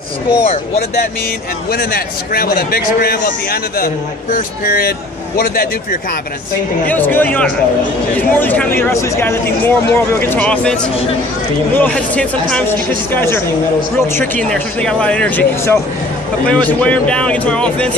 Score. What did that mean? And winning that scramble, that big scramble at the end of the first period, what did that do for your confidence? It was good. You know, it's more of these kind of wrestlers, guys. I think more and more will be able to get to offense. A little hesitant sometimes because these guys are real tricky in there, especially they got a lot of energy. So my plan was to wear him down and get to my offense.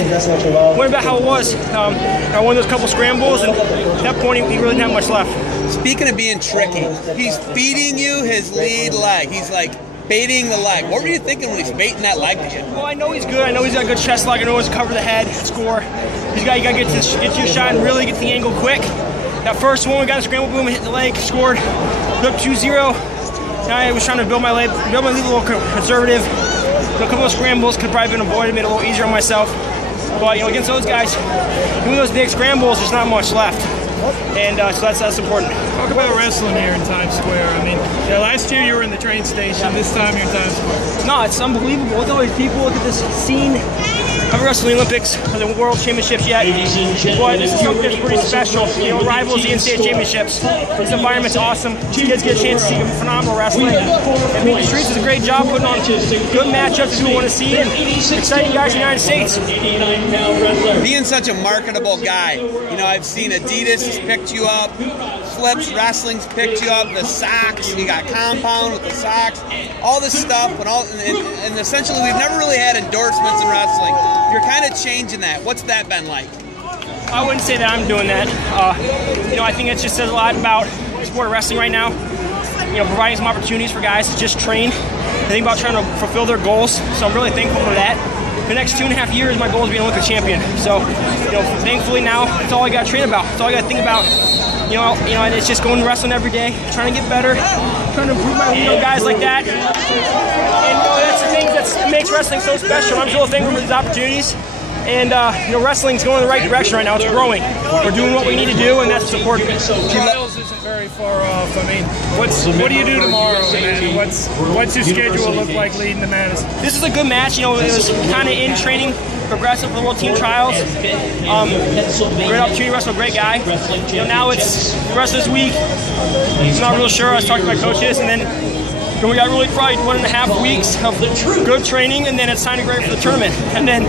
Worry about how it was. I won those couple scrambles, and at that point, he really didn't have much left. Speaking of being tricky, he's feeding you his lead leg. He's like baiting the leg. What were you thinking when he's baiting that leg to you? Well, I know he's good. I know he's got a good chest leg. I know he's cover the head, score. You got to get to your shot and really get to the angle quick. That first one, we got a scramble boom, hit the leg, scored. Up 2-0. Now I was trying to build my lead a little conservative. A couple of scrambles could have probably been avoided, made it a little easier on myself. But you know, against those guys, doing those big scrambles, there's not much left. And so that's important. Talk about wrestling here in Times Square. I mean, yeah, last year you were in the train station. This time you're in Times Square. No, it's unbelievable. Look at all these people. Look at this scene. I haven't wrestled in the Olympics or the World Championships yet, but this is something that's pretty special. You know, rivals the NCAA Championships. This environment's awesome. Kids get a chance to see phenomenal wrestling. And Mean Streets does a great job putting on good matchups that people want to see and exciting guys in the United States. Being such a marketable guy, you know, I've seen Adidas has picked you up, Flips Wrestling's picked you up, the socks, you got Compound with the socks, all this stuff, and essentially we've never really had endorsements in wrestling. You're kind of changing that. What's that been like? I wouldn't say that I'm doing that. You know, I think it just says a lot about the sport of wrestling right now. You know, providing some opportunities for guys to just train and think about trying to fulfill their goals. So I'm really thankful for that. The next 2.5 years, my goal is to be an Olympic champion. So, you know, thankfully now, that's all I got to train about. That's all I got to think about. You know, and it's just going to wrestling every day, trying to get better, trying to improve my guys like that. And you know, that's the thing that makes wrestling so special. I'm so thankful for these opportunities. And you know, wrestling's going in the right direction right now. It's growing. We're doing what we need to do, and that's important. Trials isn't very far off. I mean, what do you do tomorrow, man? What's your schedule look like leading to Madison? This is a good match. You know, it was kind of in training, progressive for the World Team Trials. Great opportunity to wrestle a great guy. You know, now it's the rest of this week. I'm not real sure. I was talking to my coaches, and then we got really probably 1.5 weeks of good training, and then it's time to get ready for the tournament. And then,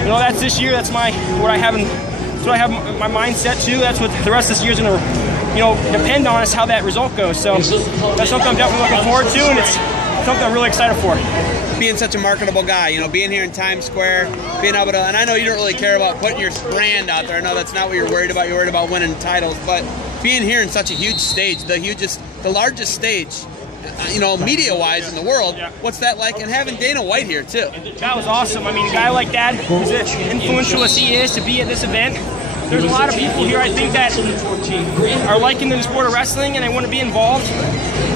you know, that's this year. That's what I have my mindset too. That's what the rest of this year is going to, you know, depend on is how that result goes. So that's something I'm definitely looking forward to, and it's something I'm really excited for. Being such a marketable guy, you know, being here in Times Square, being able to, and I know you don't really care about putting your brand out there. I know that's not what you're worried about. You're worried about winning titles, but being here in such a huge stage, the largest stage, you know, media-wise in the world, what's that like? And having Dana White here too. That was awesome. I mean, a guy like that, as influential as he is, to be at this event. There's a lot of people here, I think, that are liking the sport of wrestling and they want to be involved.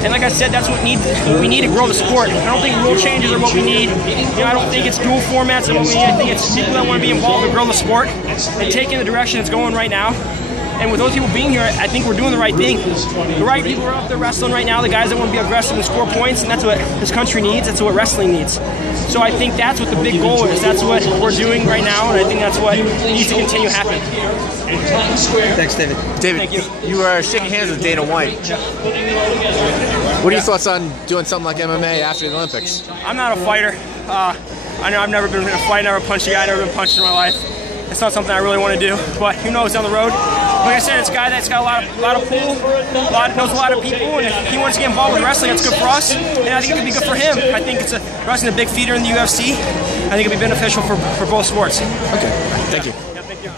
And like I said, that's what we need to grow the sport. I don't think rule changes are what we need. You know, I don't think it's dual formats are what we need. I think it's people that want to be involved and grow the sport and take in the direction it's going right now. And with those people being here, I think we're doing the right thing. The right people are up there wrestling right now, the guys that want to be aggressive and score points, and that's what this country needs, that's what wrestling needs. So I think that's what the big goal is. That's what we're doing right now, and I think that's what needs to continue happening. Thanks, David. David, thank you. You are shaking hands with Dana White. What are your thoughts on doing something like MMA after the Olympics? I'm not a fighter. I know I've never been in a fight, never punched a guy, never been punched in my life. It's not something I really want to do, but who knows down the road. Like I said, it's a guy that's got a lot of pull, knows a lot of people, and if he wants to get involved with wrestling, that's good for us, and I think it could be good for him. I think wrestling's a big feeder in the UFC. I think it'd be beneficial for both sports. Okay, thank you. Yeah, thank you.